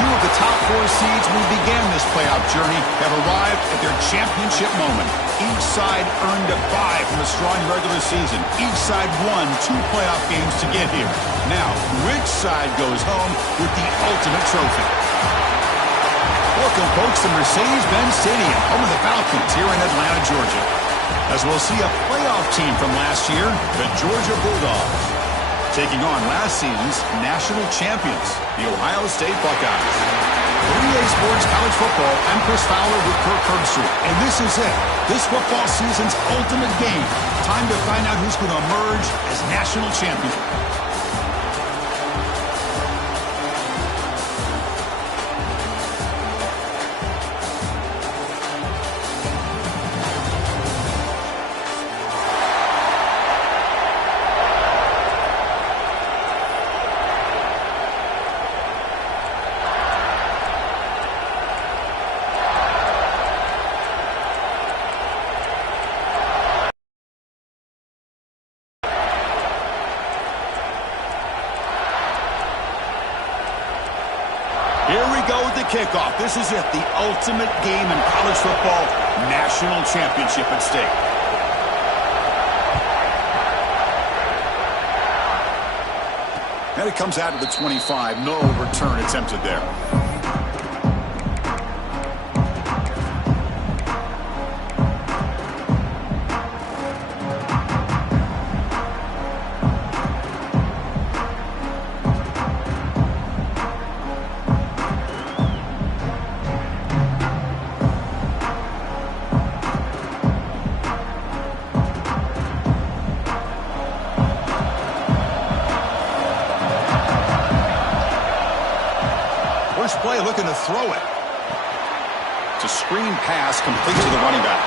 Two of the top four seeds when we began this playoff journey have arrived at their championship moment. Each side earned a bye from a strong regular season. Each side won 2 playoff games to get here. Now, which side goes home with the ultimate trophy? Welcome, folks, to Mercedes-Benz Stadium, home of the Falcons here in Atlanta, Georgia. As we'll see a playoff team from last year, the Georgia Bulldogs, taking on last season's national champions, the Ohio State Buckeyes. For EA Sports College Football, I'm Chris Fowler with Kirk Herbstreit, and this is it. This football season's ultimate game. Time to find out who's going to emerge as national champion. Here we go with the kickoff. This is it, the ultimate game in college football, national championship at stake. And it comes out of the 25. No return attempted there. First play looking to throw it. It's a screen pass complete to the running back.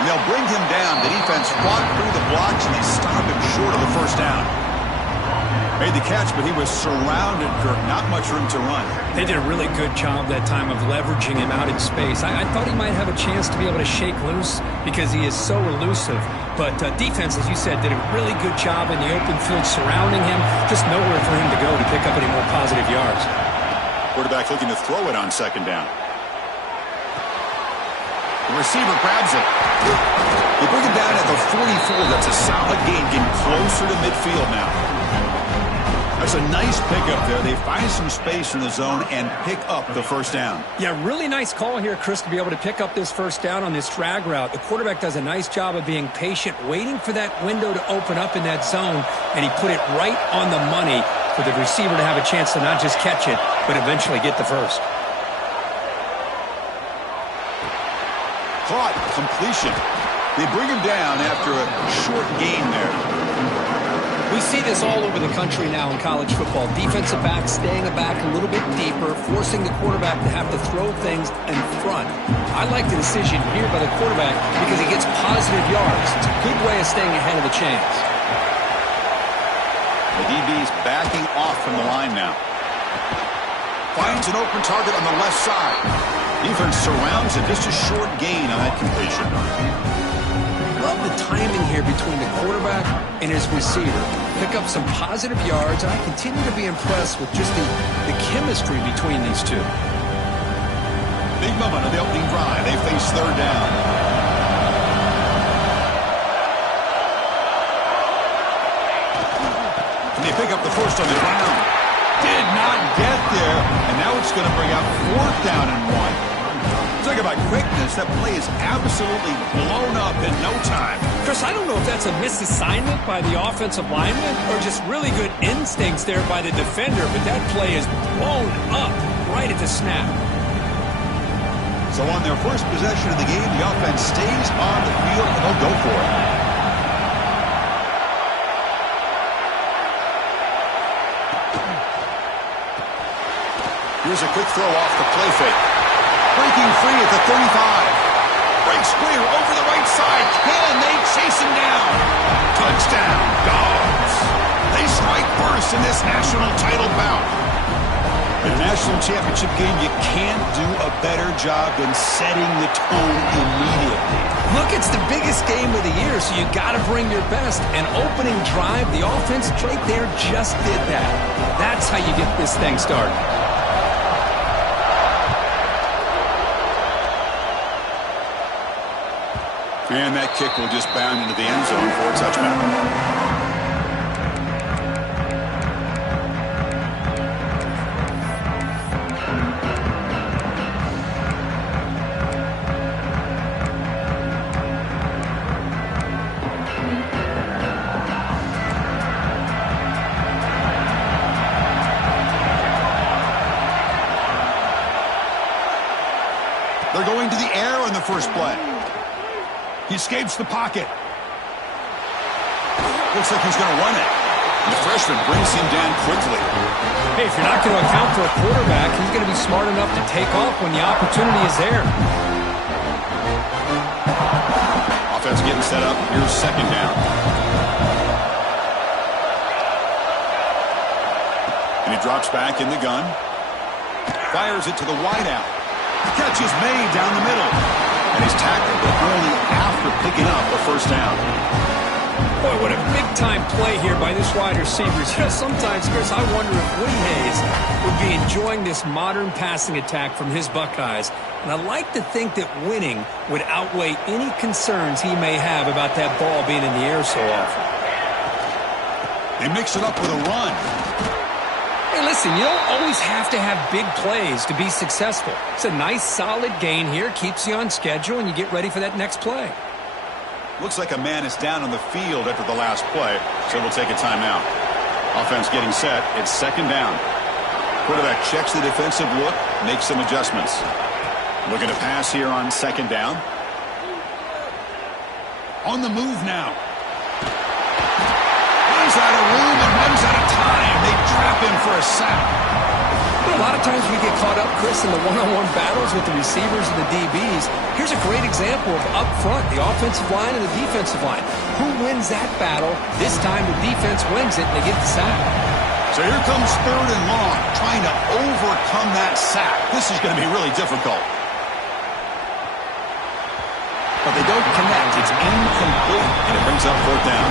And they'll bring him down. The defense fought through the blocks, and they stopped him short of the first down. Made the catch, but he was surrounded, Kirk. Not much room to run. They did a really good job that time of leveraging him out in space. I thought he might have a chance to be able to shake loose because he is so elusive. But defense, as you said, did a really good job in the open field surrounding him. Just nowhere for him to go to pick up any more positive yards. Quarterback looking to throw it on second down. The receiver grabs it. They bring it down at the 44. That's a solid gain, getting closer to midfield now. That's a nice pickup there. They find some space in the zone and pick up the first down. Yeah, really nice call here, Chris, to be able to pick up this first down on this drag route. The quarterback does a nice job of being patient, waiting for that window to open up in that zone, and he put it right on the money for the receiver to have a chance to not just catch it, but eventually get the first. Caught, completion. They bring him down after a short gain there. We see this all over the country now in college football. Defensive backs staying back a little bit deeper, forcing the quarterback to have to throw things in front. I like the decision here by the quarterback because he gets positive yards. It's a good way of staying ahead of the chains. The DB's backing off from the line now. Finds an open target on the left side. Defense surrounds it. Just a short gain on that completion. Love the timing here between the quarterback and his receiver. Pick up some positive yards, and I continue to be impressed with just the chemistry between these two. Big moment of the opening drive. They face third down. And they pick up the first on the ground. Did not get there, and now it's going to bring out fourth down and 1. Talk about quickness. That play is absolutely blown up in no time. Chris, I don't know if that's a misassignment by the offensive lineman or just really good instincts there by the defender, but that play is blown up right at the snap. So on their first possession of the game, the offense stays on the field, and they'll go for it. Here's a quick throw off the play fake. Breaking free at the 35. Breaks clear over the right side. Can they chase him down? Touchdown, Dogs. They strike first in this national title bout. In a national championship game, you can't do a better job than setting the tone immediately. Look, it's the biggest game of the year, so you got to bring your best. An opening drive, the offense right there just did that. That's how you get this thing started. And that kick will just bound into the end zone for a touchback. They're going to the air on the first play. He escapes the pocket. Looks like he's going to run it. The freshman brings him down quickly. Hey, if you're not going to account for a quarterback, he's going to be smart enough to take off when the opportunity is there. Offense getting set up. Here's second down. And he drops back in the gun. Fires it to the wideout. Catch is made down the middle. And he's tackled, but only after picking up a first down. Boy, what a big-time play here by this wide receiver. You know, sometimes, Chris, I wonder if Woody Hayes would be enjoying this modern passing attack from his Buckeyes. And I like to think that winning would outweigh any concerns he may have about that ball being in the air so often. They mix it up with a run. Hey, listen, you don't always have to have big plays to be successful. It's a nice, solid gain here, keeps you on schedule, and you get ready for that next play. Looks like a man is down on the field after the last play, so we'll take a timeout. Offense getting set. It's second down. Quarterback checks the defensive look, makes some adjustments. Looking to pass here on second down. On the move now. Runs out of room and runs out of time. They trap him for a sack. A lot of times we get caught up, Chris, in the one-on-one battles with the receivers and the DBs. Here's a great example of up front, the offensive line and the defensive line. Who wins that battle? This time the defense wins it and they get the sack. So here comes third and long, trying to overcome that sack. This is going to be really difficult. But they don't connect. It's incomplete, and it brings up fourth down.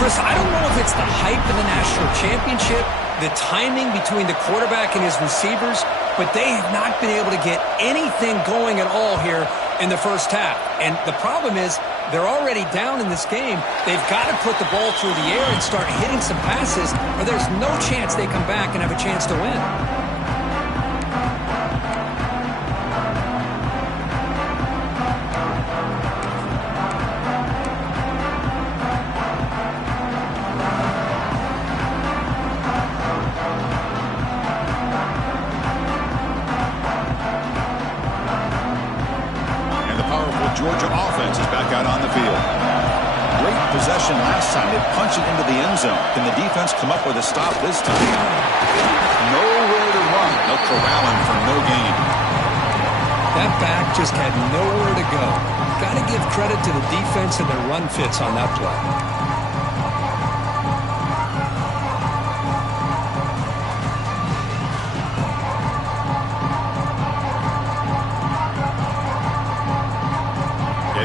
Chris, I don't know if it's the hype of the national championship, the timing between the quarterback and his receivers, but they have not been able to get anything going at all here in the first half. And the problem is they're already down in this game. They've got to put the ball through the air and start hitting some passes, or there's no chance they come back and have a chance to win. Georgia offense is back out on the field. Great possession last time. They punch it into the end zone. Can the defense come up with a stop this time? Nowhere to run. They'll corral him for no gain. That back just had nowhere to go. Got to give credit to the defense and their run fits on that play.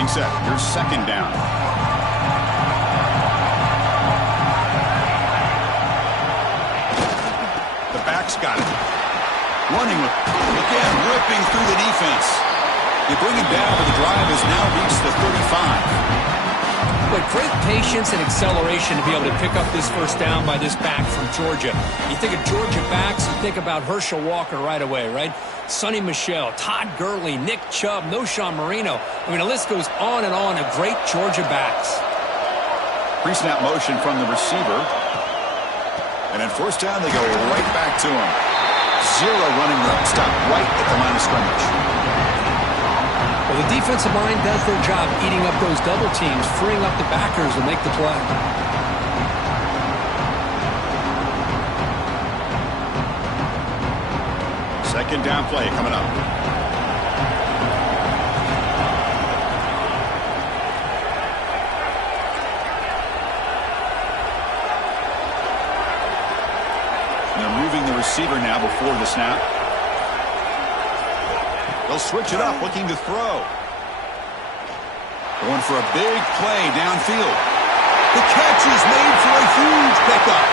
Set. Here's second down. The back's got it. Running with, again, ripping through the defense. They bring him down, but the drive has now reached the 35. But great patience and acceleration to be able to pick up this first down by this back from Georgia. You think of Georgia backs, you think about Herschel Walker right away, right? Sonny Michel, Todd Gurley, Nick Chubb, Knowshon Moreno. I mean, the list goes on and on of great Georgia backs. Pre-snap motion from the receiver. And then first down, they go right back to him. Zero running room. Stop right at the line of scrimmage. Well, the defensive line does their job eating up those double teams, freeing up the backers to make the play. Second down play coming up. They're moving the receiver now before the snap. They'll switch it up, looking to throw. Going for a big play downfield. The catch is made for a huge pickup.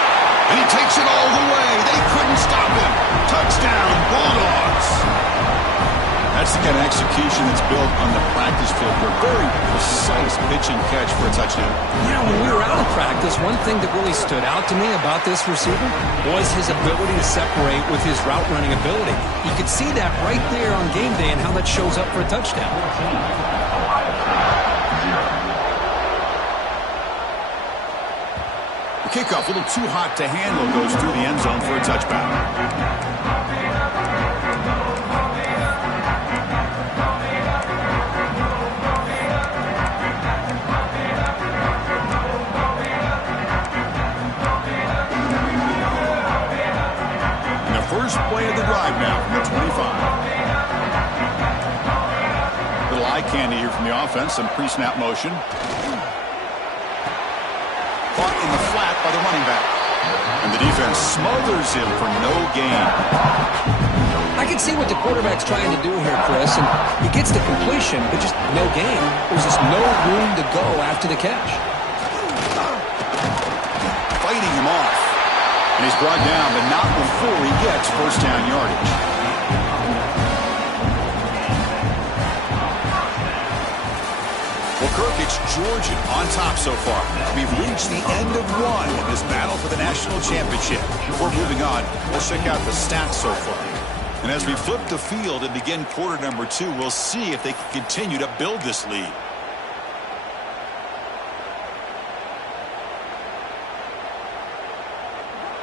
And he takes it all the way. They couldn't stop him. Touchdown, Bulldogs. That's the kind of execution that's built on the practice field for a very precise pitch and catch for a touchdown. Yeah, when we were out of practice, one thing that really stood out to me about this receiver was his ability to separate with his route running ability. You could see that right there on game day and how that shows up for a touchdown. The kickoff, a little too hot to handle, goes through the end zone for a touchback. First play of the drive now from the 25. Little eye candy here from the offense. Some pre-snap motion. Caught in the flat by the running back. And the defense smothers him for no gain. I can see what the quarterback's trying to do here, Chris. And he gets the completion, but just no gain. There's just no room to go after the catch. Fighting him off. And he's brought down, but not before he gets first down yardage. Well, Kirk, it's Georgia on top so far. We've reached the end of one in this battle for the national championship. Before moving on, we'll check out the stats so far. And as we flip the field and begin quarter number 2, we'll see if they can continue to build this lead.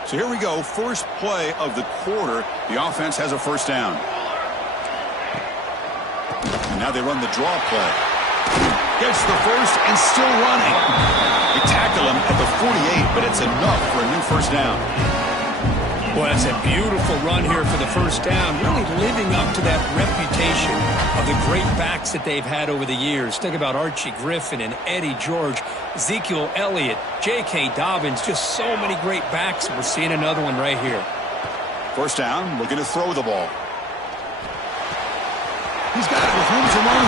So here we go, first play of the quarter. The offense has a first down. And now they run the draw play. Gets the first and still running. They tackle him at the 48, but it's enough for a new first down. Well, that's a beautiful run here for the first down, really living up to that reputation of the great backs that they've had over the years. Think about Archie Griffin and Eddie George, Ezekiel Elliott, J.K. Dobbins, just so many great backs. We're seeing another one right here. First down, looking to throw the ball. He's got it with room to run.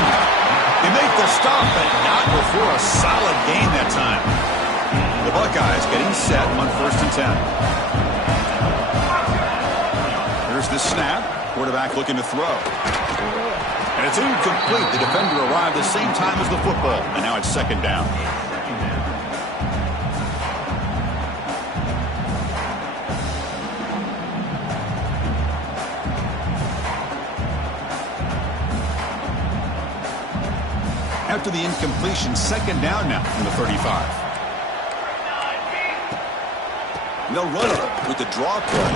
They make the stop, but not before a solid gain that time. The Buckeyes getting set on first and 10. Here's the snap. Quarterback looking to throw. And it's incomplete. The defender arrived the same time as the football. And now it's second down. After the incompletion, second down now from the 35. They'll run it with the draw play.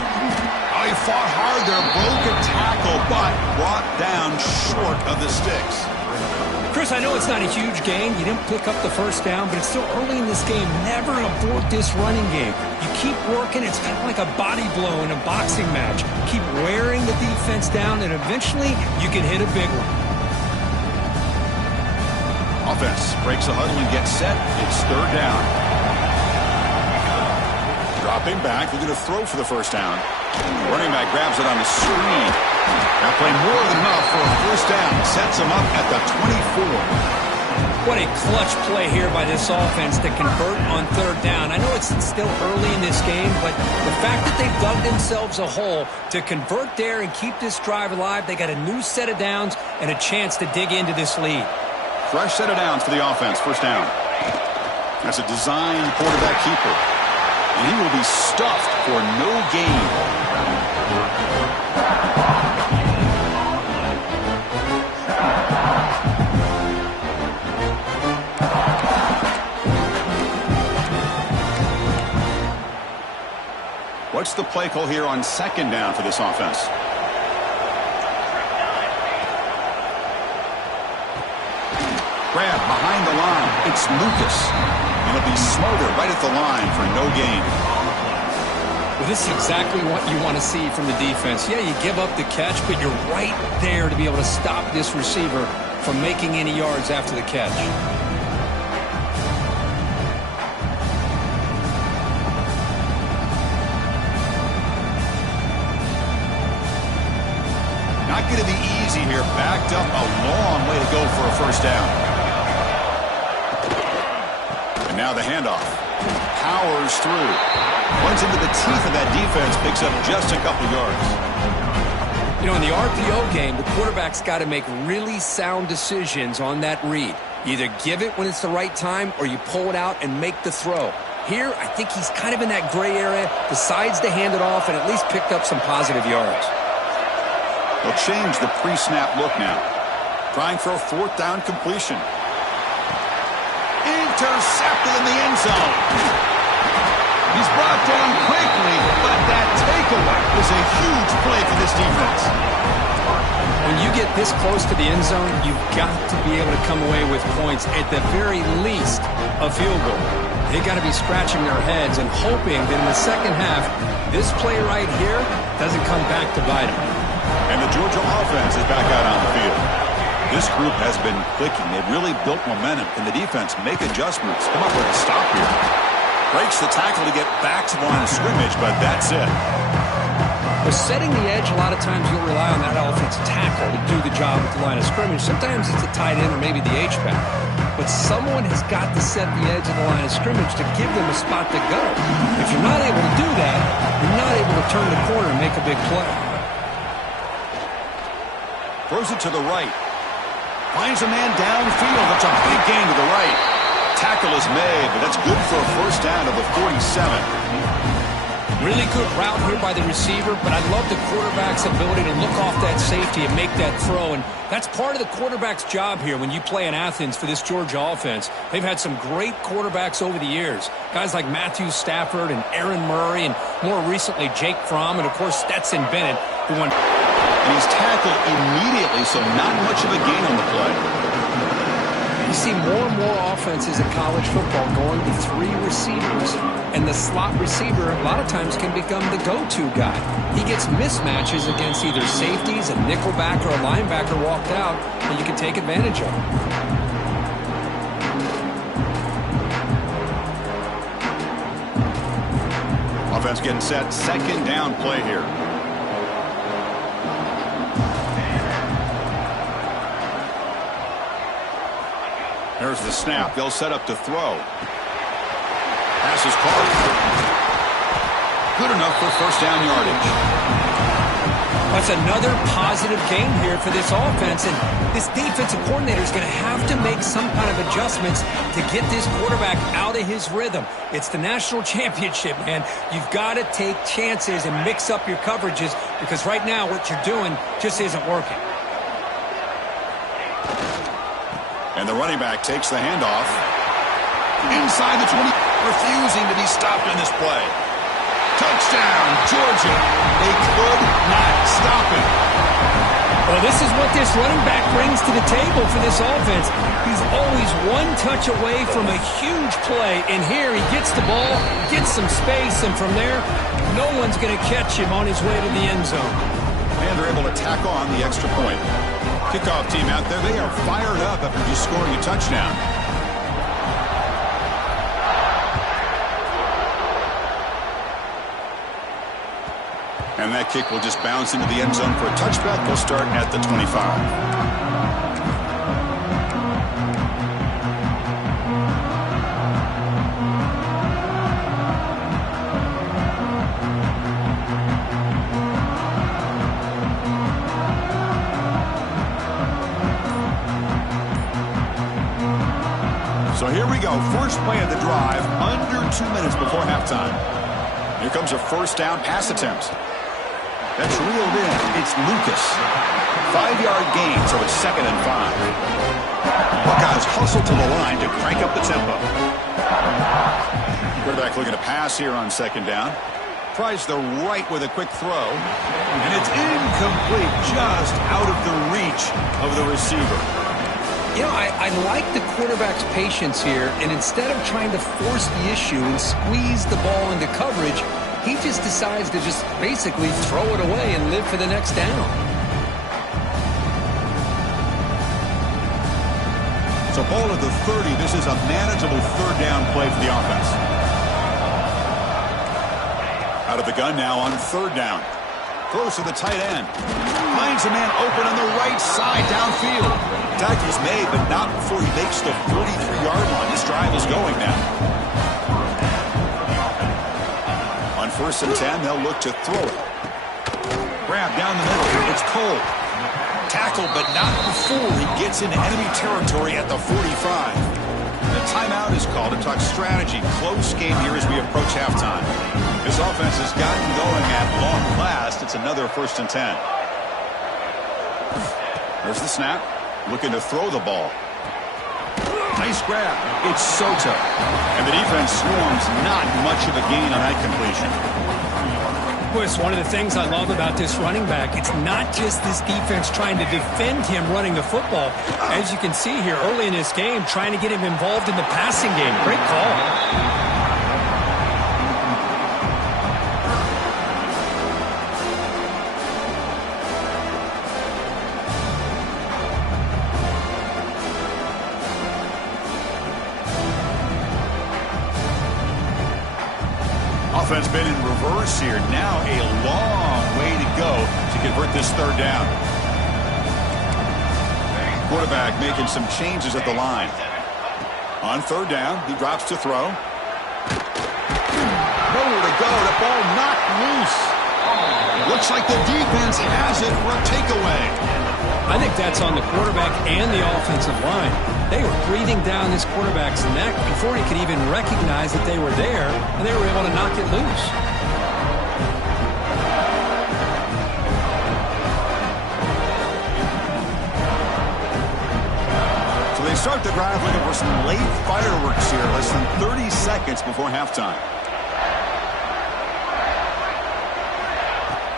Oh, he fought hard there, broke a tackle, but brought down short of the sticks. Chris, I know it's not a huge gain. You didn't pick up the first down, but it's still early in this game. Never abort this running game. You keep working. It's kind of like a body blow in a boxing match. Keep wearing the defense down, and eventually you can hit a big one. Offense breaks a huddle and gets set. It's third down. Dropping back, looking to throw for the first down. Running back grabs it on the screen. Now playing more than enough for a first down. Sets him up at the 24. What a clutch play here by this offense to convert on third down. I know it's still early in this game, but the fact that they've dug themselves a hole to convert there and keep this drive alive, they got a new set of downs and a chance to dig into this lead. Fresh set of downs for the offense. First down. That's a designed quarterback keeper. And he will be stuffed for no gain. What's the play call here on second down for this offense? Grab behind the line. It's Lucas. And it'll be smothered right at the line for no gain. Well, this is exactly what you want to see from the defense. Yeah, you give up the catch, but you're right there to be able to stop this receiver from making any yards after the catch. Not going to be easy here. Backed up a long way to go for a first down. And now the handoff. Powers through. Runs into the teeth of that defense. Picks up just a couple yards. You know, in the RPO game, the quarterback's got to make really sound decisions on that read. You either give it when it's the right time or you pull it out and make the throw. Here, I think he's kind of in that gray area, decides to hand it off and at least picked up some positive yards. They'll change the pre-snap look now. Trying for a fourth down completion. Intercepted in the end zone. He's brought down quickly, but that takeaway is a huge play for this defense. When you get this close to the end zone, you've got to be able to come away with points, at the very least, a field goal. They've got to be scratching their heads and hoping that in the second half, this play right here doesn't come back to bite them. And the Georgia offense is back out on the field. This group has been clicking. They've really built momentum. Can the defense make adjustments? Come up with a stop here. Breaks the tackle to get back to the line of scrimmage, but that's it. With setting the edge, a lot of times you'll rely on that offensive tackle to do the job at the line of scrimmage. Sometimes it's a tight end or maybe the H-back. But someone has got to set the edge of the line of scrimmage to give them a spot to go. If you're not able to do that, you're not able to turn the corner and make a big play. Throws it to the right. Finds a man downfield. That's a big gain to the right. Tackle is made, but that's good for a first down of the 47. Really good route here by the receiver, but I love the quarterback's ability to look off that safety and make that throw, and that's part of the quarterback's job here when you play in Athens for this Georgia offense. They've had some great quarterbacks over the years, guys like Matthew Stafford and Aaron Murray, and more recently Jake Fromm, and of course Stetson Bennett, who won. And he's tackled immediately, so not much of a gain on the play. You see more and more offenses in college football going to three receivers, and the slot receiver a lot of times can become the go-to guy. He gets mismatches against either safeties, a nickelback, or a linebacker walked out, and you can take advantage of it. Offense getting set. Second down play here. There's the snap. They'll set up to throw. Pass is caught. Good enough for first down yardage. That's another positive game here for this offense, and this defensive coordinator is going to have to make some kind of adjustments to get this quarterback out of his rhythm. It's the national championship, man. You've got to take chances and mix up your coverages, because right now what you're doing just isn't working. And the running back takes the handoff. Inside the 20, refusing to be stopped in this play. Touchdown, Georgia. They could not stop him. Well, this is what this running back brings to the table for this offense. He's always one touch away from a huge play, and here he gets the ball, gets some space, and from there, no one's going to catch him on his way to the end zone. And they're able to tack on the extra point. Kickoff team out there, they are fired up after just scoring a touchdown. And that kick will just bounce into the end zone for a touchback. They'll start at the 25. So here we go. First play of the drive, under 2 minutes before halftime. Here comes a first down pass attempt. That's reeled in. It's Lucas. 5-yard gain, so it's 2nd and 5. Buckeyes hustle to the line to crank up the tempo. Quarterback looking to pass here on 2nd down. Tries the right with a quick throw. And it's incomplete, just out of the reach of the receiver. You know, I like the quarterback's patience here, and instead of trying to force the issue and squeeze the ball into coverage, he just decides to just basically throw it away and live for the next down. So ball at the 30. This is a manageable third down play for the offense. Out of the gun now on third down. Throws to the tight end. Finds a man open on the right side downfield. Tackle is made, but not before he makes the 43-yard line. This drive is going now. On 1st and 10, they'll look to throw it. Grab down the middle. It's Cole. Tackle, but not before he gets into enemy territory at the 45. The timeout is called to talk strategy. Close game here as we approach halftime. This offense has gotten going at long last. It's another 1st and 10. There's the snap. Looking to throw the ball. Nice grab. It's Soto. And the defense swarms. Not much of a gain on that completion. It's one of the things I love about this running back. It's not just this defense trying to defend him running the football. As you can see here early in this game, trying to get him involved in the passing game. Great call. Offense been in reverse here. Now a long way to go to convert this 3rd down. Quarterback making some changes at the line. On 3rd down, he drops to throw. Nowhere to go. The ball knocked loose. Looks like the defense has it for a takeaway. I think that's on the quarterback and the offensive line. They were breathing down this quarterback's neck before he could even recognize that they were there, and they were able to knock it loose. So they start the drive looking for some late fireworks here, less than 30 seconds before halftime.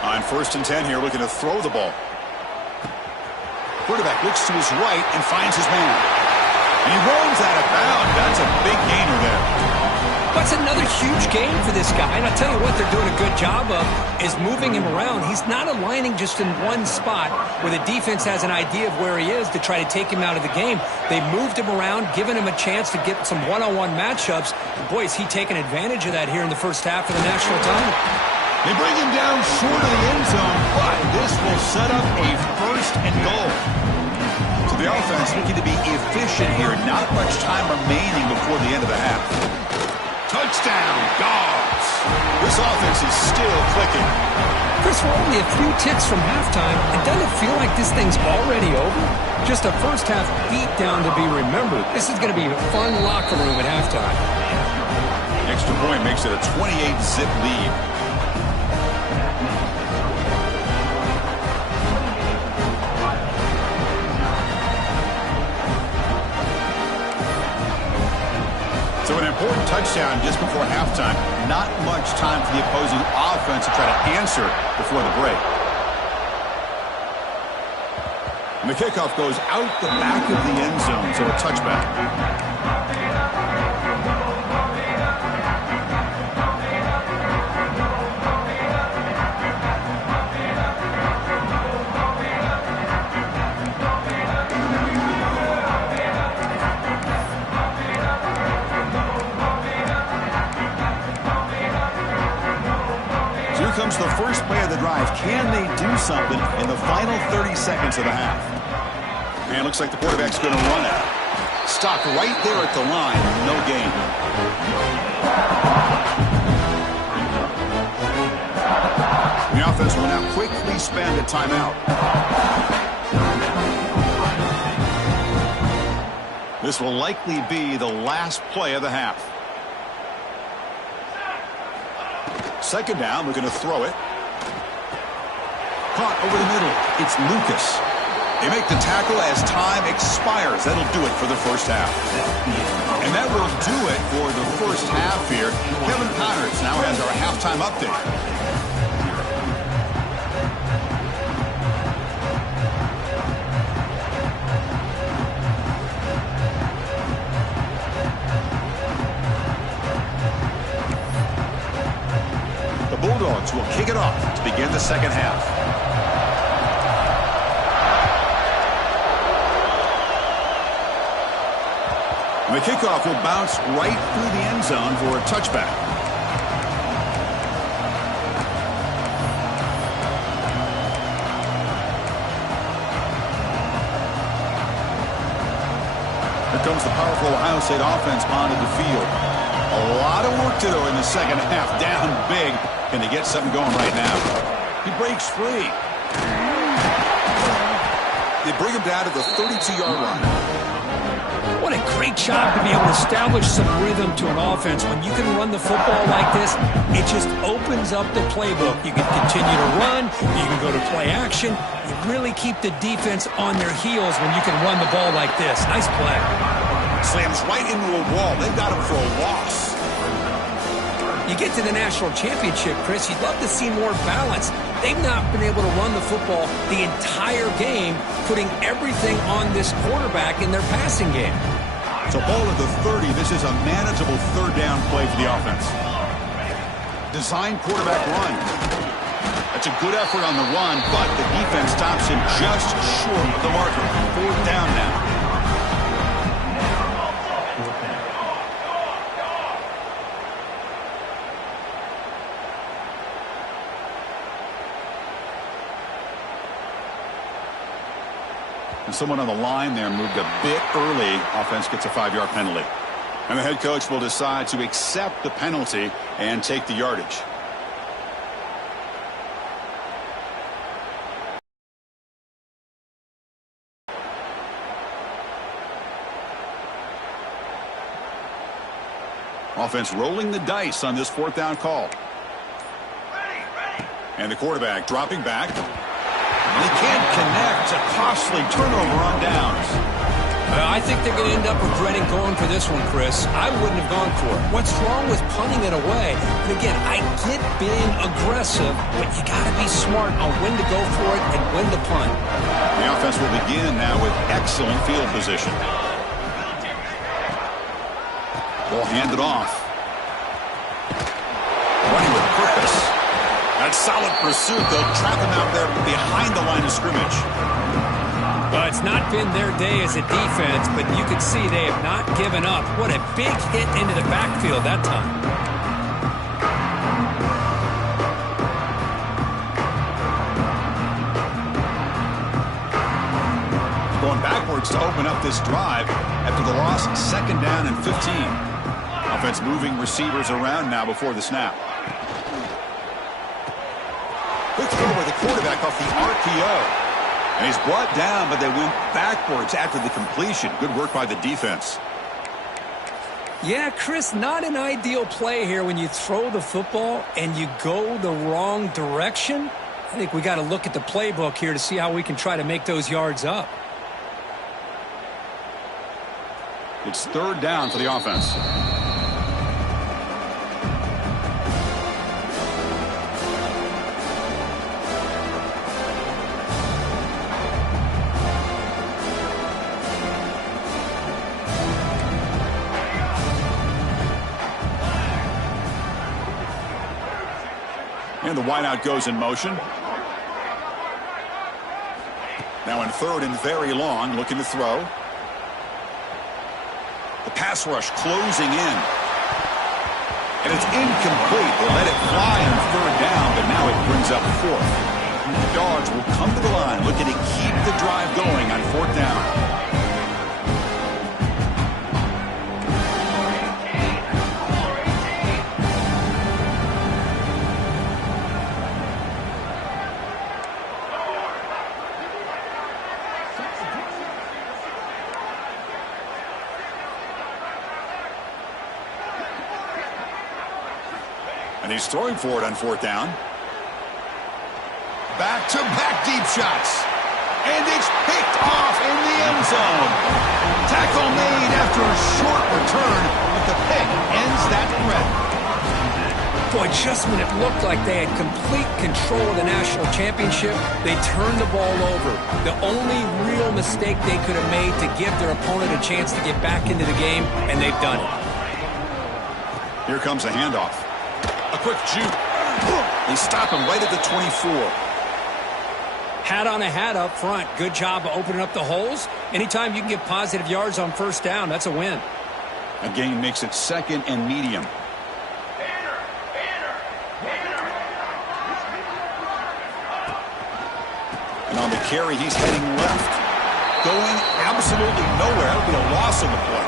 On 1st and 10 here, looking to throw the ball. Quarterback looks to his right and finds his man. And he rolls out of bounds. That's a big gainer there. That's another huge gain for this guy. And I'll tell you what they're doing a good job of is moving him around. He's not aligning just in one spot where the defense has an idea of where he is to try to take him out of the game. They moved him around, giving him a chance to get some one-on-one matchups. Boy, is he taking advantage of that here in the first half of the national title. They bring him down short of the end zone, but this will set up a 1st and goal. So the offense looking to be efficient here. Not much time remaining before the end of the half. Touchdown, Dogs. This offense is still clicking. Chris, we're only a few ticks from halftime, and doesn't it feel like this thing's already over? Just a first half beatdown to be remembered. This is going to be a fun locker room at halftime. Extra point makes it a 28-zip lead. So an important touchdown just before halftime. Not much time for the opposing offense to try to answer before the break. And the kickoff goes out the back of the end zone, so a touchback. Comes the first play of the drive. Can they do something in the final 30 seconds of the half? Man, looks like the quarterback's going to run it. Stopped right there at the line. No gain. The offense will now quickly spend a timeout. This will likely be the last play of the half. 2nd down, we're going to throw it. Caught over the middle. It's Lucas. They make the tackle as time expires. That'll do it for the first half. And that will do it for the first half here. Kevin Connors now has our halftime update. Bulldogs will kick it off to begin the second half. And the kickoff will bounce right through the end zone for a touchback. Here comes the powerful Ohio State offense onto the field. A lot of work to do in the second half. Down big. Can they get something going right now? He breaks free. They bring him down to the 32-yard line. What a great job to be able to establish some rhythm to an offense. When you can run the football like this, it just opens up the playbook. You can continue to run. You can go to play action. You really keep the defense on their heels when you can run the ball like this. Nice play. Slams right into a wall. They've got him for a loss. You get to the national championship, Chris, you'd love to see more balance. They've not been able to run the football the entire game, putting everything on this quarterback in their passing game. So ball at the 30. This is a manageable third down play for the offense. Design quarterback run. That's a good effort on the run, but the defense stops him just short of the marker. Fourth down now. And someone on the line there moved a bit early. Offense gets a 5-yard penalty. And the head coach will decide to accept the penalty and take the yardage. Offense rolling the dice on this fourth down call. And the quarterback dropping back. They can't connect. A costly turnover on downs. I think they're going to end up regretting going for this one, Chris. I wouldn't have gone for it. What's wrong with punting it away? And again, I get being aggressive, but you got to be smart on when to go for it and when to punt. The offense will begin now with excellent field position. Ball handed off. Running with purpose. That's solid pursuit. They'll trap him out there behind the line of scrimmage. Well, it's not been their day as a defense, but you can see they have not given up. What a big hit into the backfield that time. Going backwards to open up this drive after the loss, second down and 15. Offense moving receivers around now before the snap. Quick throw by the quarterback off the RPO. And he's brought down, but they went backwards after the completion. Good work by the defense. Yeah, Chris, not an ideal play here when you throw the football and you go the wrong direction. I think we got to look at the playbook here to see how we can try to make those yards up. It's third down for the offense. And the wideout goes in motion. Now in third and very long, looking to throw. The pass rush closing in. And it's incomplete. They let it fly on third down, but now it brings up fourth. Yards will come to the line, looking to keep the drive going on fourth down. And he's throwing for it on fourth down. Back-to-back deep shots. And it's picked off in the end zone. Tackle made after a short return, but the pick ends that threat. Boy, just when it looked like they had complete control of the national championship, they turned the ball over. The only real mistake they could have made to give their opponent a chance to get back into the game, and they've done it. Here comes a handoff. A quick juke. They stop him right at the 24. Hat on a hat up front. Good job of opening up the holes. Anytime you can get positive yards on first down, that's a win. A gain makes it second and medium. And on the carry, he's heading left. Going absolutely nowhere. That would be a loss on the play.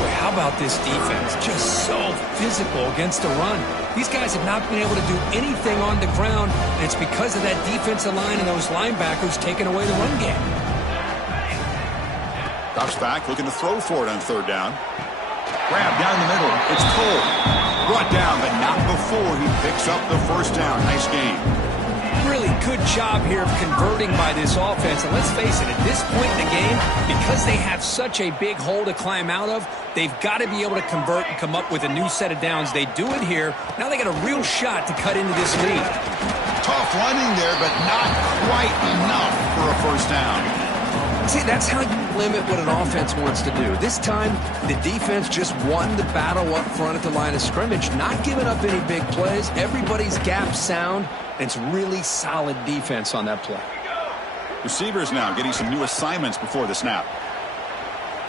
Boy, how about this defense? Just so physical against the run. These guys have not been able to do anything on the ground, and it's because of that defensive line and those linebackers taking away the run game. Drops back, looking to throw for it on third down. Grab down the middle. It's Cole. Brought down, but not before he picks up the first down. Nice game. Really good job here of converting by this offense. And let's face it, at this point in the game, because they have such a big hole to climb out of, they've got to be able to convert and come up with a new set of downs. They do it here. Now they got a real shot to cut into this lead. Tough running there, but not quite enough for a first down. See, that's how you limit what an offense wants to do. This time, the defense just won the battle up front at the line of scrimmage, not giving up any big plays. Everybody's gap sound, and it's really solid defense on that play. Receivers now getting some new assignments before the snap.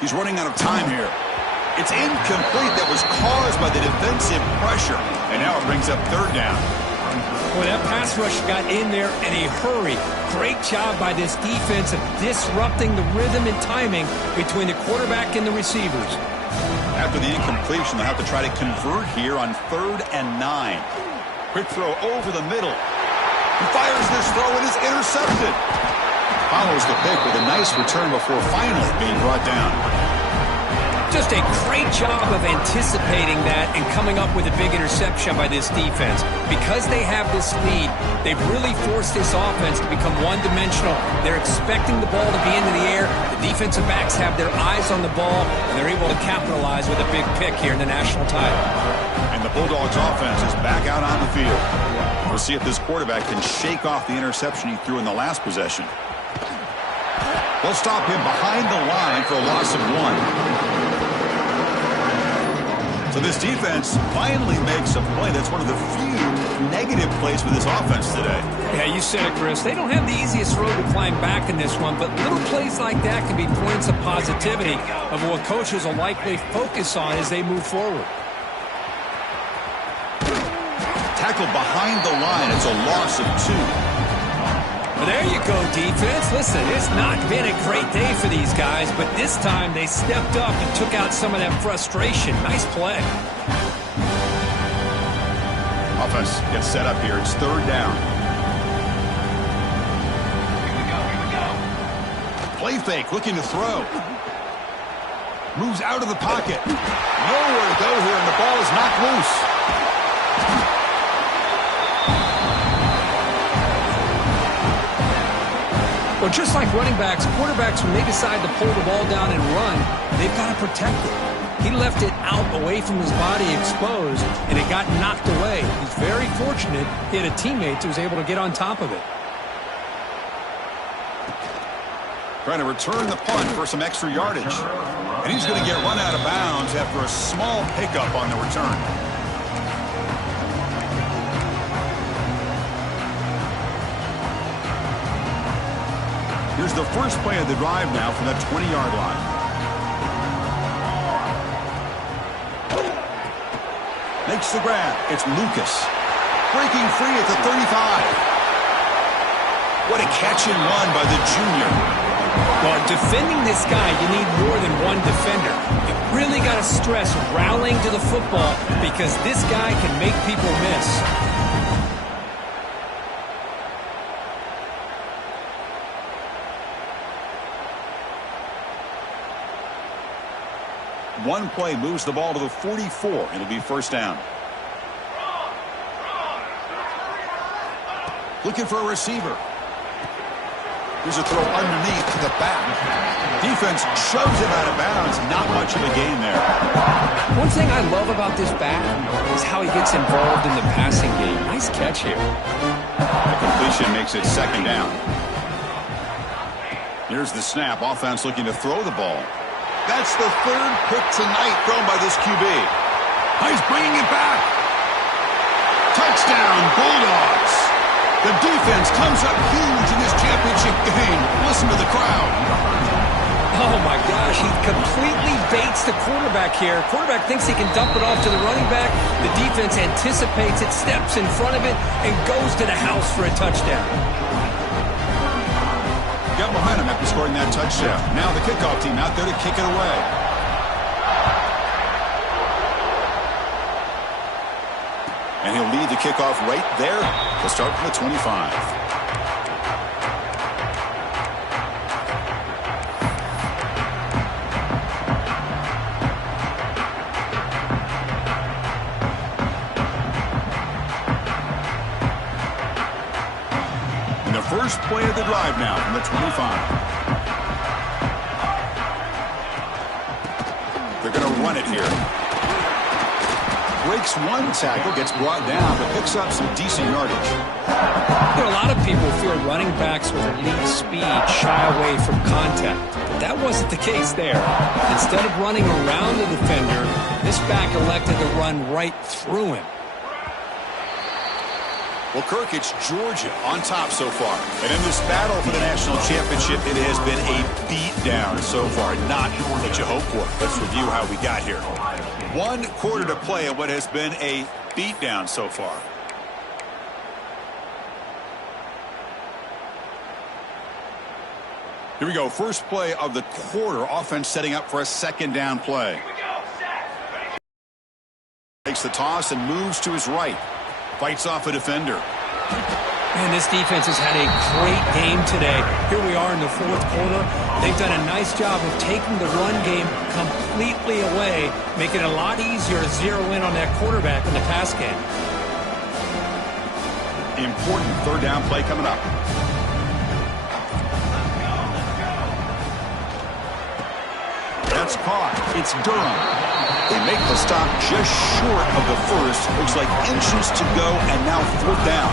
He's running out of time here. It's incomplete. That was caused by the defensive pressure, and now it brings up third down. Boy, that pass rush got in there in a hurry. Great job by this defense of disrupting the rhythm and timing between the quarterback and the receivers. After the incompletion, they'll have to try to convert here on 3rd and 9. Quick throw over the middle. He fires this throw and is intercepted. Follows the pick with a nice return before finally being brought down. Just a great job of anticipating that and coming up with a big interception by this defense. Because they have this lead, they've really forced this offense to become one-dimensional. They're expecting the ball to be into the air. The defensive backs have their eyes on the ball, and they're able to capitalize with a big pick here in the national title. And the Bulldogs offense is back out on the field. We'll see if this quarterback can shake off the interception he threw in the last possession. They'll stop him behind the line for a loss of 1. So this defense finally makes a play. That's one of the few negative plays for this offense today. Yeah, you said it, Chris. They don't have the easiest road to climb back in this one, but little plays like that can be points of positivity of what coaches will likely focus on as they move forward. Tackled behind the line. It's a loss of 2. Well, there you go, defense. Listen, it's not been a great day for these guys, but this time they stepped up and took out some of that frustration. Nice play. Offense gets set up here. It's 3rd down. Here we go. Play fake, looking to throw. Moves out of the pocket. Nowhere to go here, and the ball is knocked loose. Well, just like running backs, quarterbacks, when they decide to pull the ball down and run, they've got to protect it. He left it out away from his body exposed, and it got knocked away. He's very fortunate he had a teammate who was able to get on top of it. Trying to return the punt for some extra yardage. And he's going to get run out of bounds after a small pickup on the return. Here's the first play of the drive now from that 20-yard line. Makes the grab. It's Lucas. Breaking free at the 35. What a catch and run by the junior. Well, defending this guy, you need more than one defender. You really got to stress rallying to the football because this guy can make people miss. One play moves the ball to the 44, and it'll be first down. Looking for a receiver. Here's a throw underneath to the back. Defense shoves him out of bounds. Not much of a gain there. One thing I love about this back is how he gets involved in the passing game. Nice catch here. The completion makes it second down. Here's the snap. Offense looking to throw the ball. That's the 3rd pick tonight thrown by this QB. He's bringing it back. Touchdown, Bulldogs. The defense comes up huge in this championship game. Listen to the crowd. Oh, my gosh. He completely baits the quarterback here. Quarterback thinks he can dump it off to the running back. The defense anticipates it, steps in front of it, and goes to the house for a touchdown. Got behind him after scoring that touchdown. Now the kickoff team out there to kick it away. And he'll lead the kickoff right there. He'll start from the 25. And the first play of the drive now from the 25. They're going to run it here. Breaks one tackle, gets brought down, but picks up some decent yardage. You know, a lot of people fear running backs with elite speed shy away from contact. But that wasn't the case there. Instead of running around the defender, this back elected to run right through him. Well, Kirk, it's Georgia on top so far. And in this battle for the national championship, it has been a beatdown so far. Not what you hope for. Let's review how we got here. 1 quarter to play in what has been a beatdown so far. Here we go. First play of the quarter. Offense setting up for a second down play. Takes the toss and moves to his right. Fights off a defender. Man, this defense has had a great game today. Here we are in the fourth quarter. They've done a nice job of taking the run game completely away, making it a lot easier to zero in on that quarterback in the pass game. Important third down play coming up. That's caught. It's Durham. They make the stop just short of the first. Looks like inches to go, and now fourth down.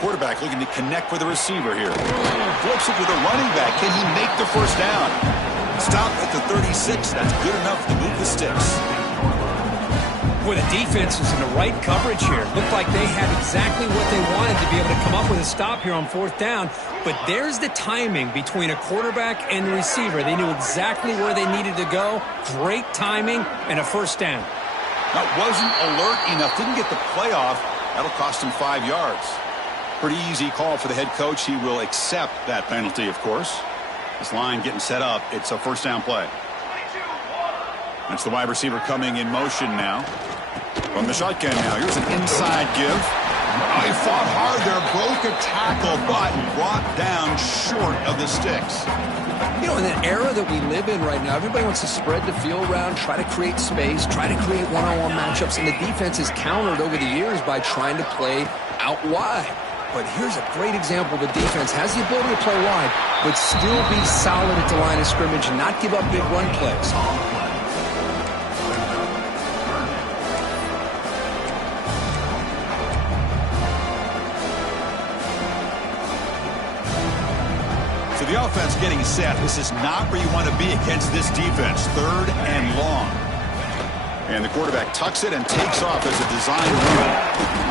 Quarterback looking to connect with the receiver here. Flips it to the running back. Can he make the first down? Stop at the 36. That's good enough to move the sticks. Boy, the defense was in the right coverage here. Looked like they had exactly what they wanted to be able to come up with a stop here on fourth down. But there's the timing between a quarterback and the receiver. They knew exactly where they needed to go. Great timing and a first down. That wasn't alert enough. Didn't get the play off. That'll cost him 5 yards. Pretty easy call for the head coach. He will accept that penalty, of course. This line getting set up. It's a first down play. That's the wide receiver coming in motion now. From the shotgun now. Here's an inside give. Oh, he fought hard there. Broke a tackle, but brought down short of the sticks. You know, in the era that we live in right now, everybody wants to spread the field around, try to create space, try to create one-on-one matchups, and the defense is countered over the years by trying to play out wide. But here's a great example. The defense has the ability to play wide, but still be solid at the line of scrimmage and not give up big run plays. So the offense getting set. This is not where you want to be against this defense. Third and long. And the quarterback tucks it and takes off as a design run.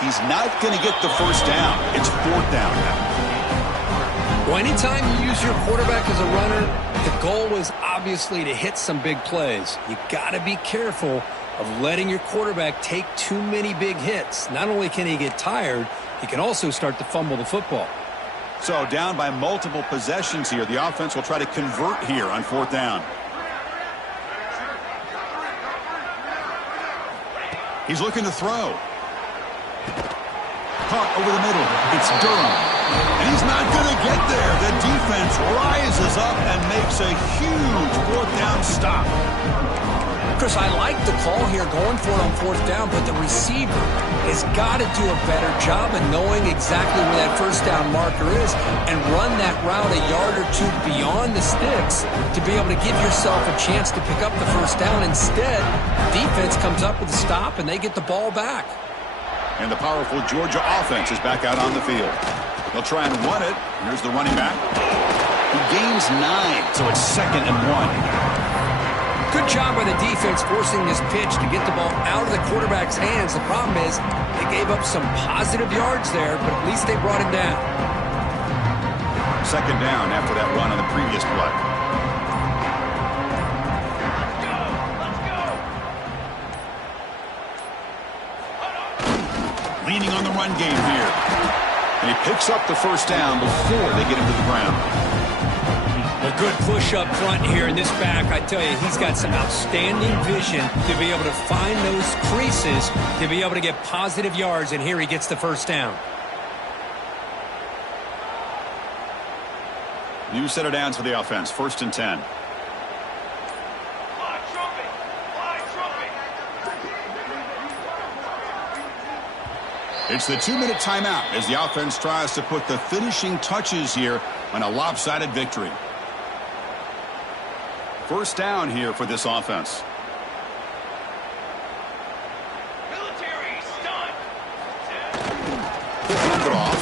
He's not going to get the first down. It's fourth down now. Well, anytime you use your quarterback as a runner, the goal is obviously to hit some big plays. You got to be careful of letting your quarterback take too many big hits. Not only can he get tired, he can also start to fumble the football. So down by multiple possessions here. The offense will try to convert here on fourth down. He's looking to throw. Caught over the middle. It's Durham. And he's not going to get there. The defense rises up and makes a huge fourth down stop. Chris, I like the call here going for it on fourth down, but the receiver has got to do a better job of knowing exactly where that first down marker is and run that route a yard or two beyond the sticks to be able to give yourself a chance to pick up the first down. Instead, defense comes up with a stop and they get the ball back. And the powerful Georgia offense is back out on the field. They'll try and run it. Here's the running back. He gains 9, so it's 2nd and 1. Good job by the defense forcing this pitch to get the ball out of the quarterback's hands. The problem is they gave up some positive yards there, but at least they brought him down. 2nd down after that run on the previous play. leaning on the run game here. And he picks up the first down before they get him to the ground. A good push up front here in this back. I tell you, he's got some outstanding vision to be able to find those creases, to be able to get positive yards, and here he gets the first down. New set of downs for the offense. 1st and 10. It's the 2-minute timeout as the offense tries to put the finishing touches here on a lopsided victory. First down here for this offense. Military stunt. Hand it off.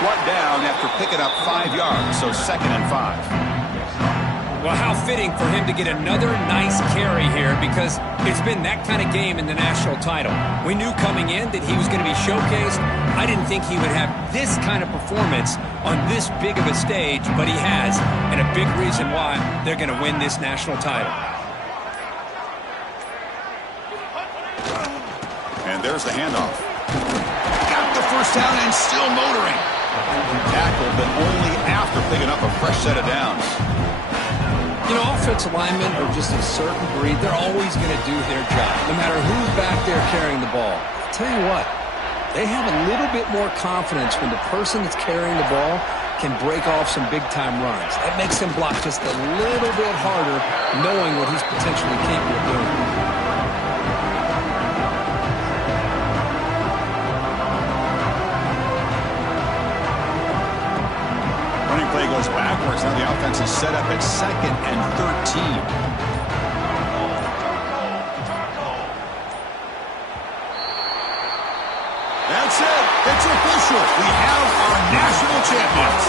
Brought down after picking up 5 yards, so 2nd and 5. Well, how fitting for him to get another nice carry here, because it's been that kind of game in the national title. We knew coming in that he was going to be showcased. I didn't think he would have this kind of performance on this big of a stage, but he has, and a big reason why they're going to win this national title. And there's the handoff. Got the first down and still motoring. Tackled, but only after picking up a fresh set of downs. You know, offensive linemen are just a certain breed. They're always going to do their job, no matter who's back there carrying the ball. I'll tell you what, they have a little bit more confidence when the person that's carrying the ball can break off some big-time runs. That makes him block just a little bit harder, knowing what he's potentially capable of doing. Running play goes backwards. Now the offense is set up at 2nd and 13. That's it. It's official. We have our national champions.